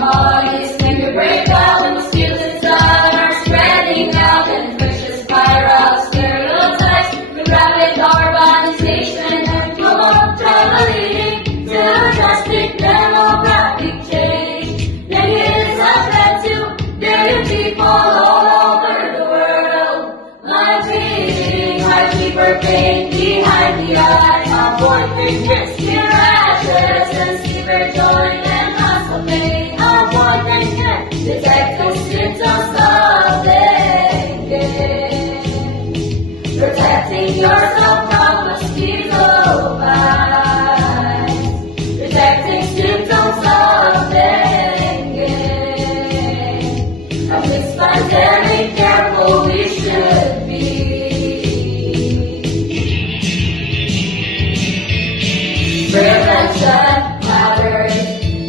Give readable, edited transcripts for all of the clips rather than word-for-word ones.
Noise make you break out and the skills inside are spreading out and infectious viral stereotypes. The rapid urbanization and global traveling to drastic demographic change. Negative is a threat to billion people all over the world. Monitoring high fever pain behind the eyes. Avoiding risky rashes and severe joint and muscle pain. Avoiding detecting symptoms of dengue. Protecting yourself from mosquito bites. Detecting symptoms of dengue. Amidst pandemic, careful we should be. Prevention matters,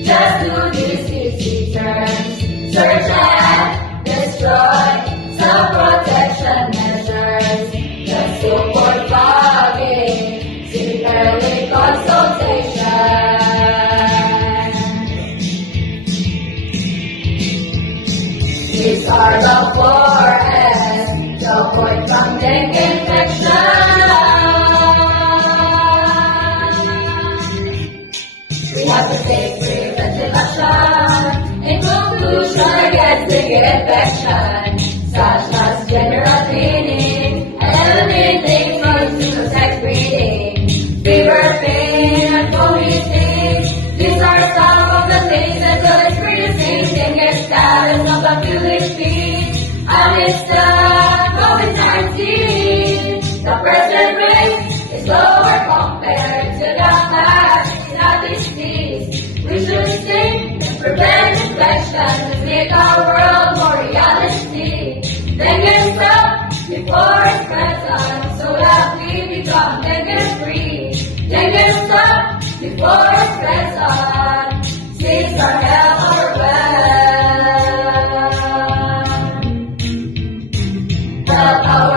just do disease returns. Search and destroy self-protection measures. Just support fogging, seek early consultation. These are the 4S to avoid from dengue infection. We have to take preventive action. In conclusion, against dengue infection, such as general cleaning, eliminating drugs to protect breathing, fever, pain, and vomiting. These are some of the things that could experiencing dengue status of the village feet. Amidst the COVID-19, the present rate is lower compared to the past. We should think and prevent infection to make our world more realistic. Dengue stop before it spreads on, so that we become dengue free. Dengue stop before it spreads on, saves our health or well. Help our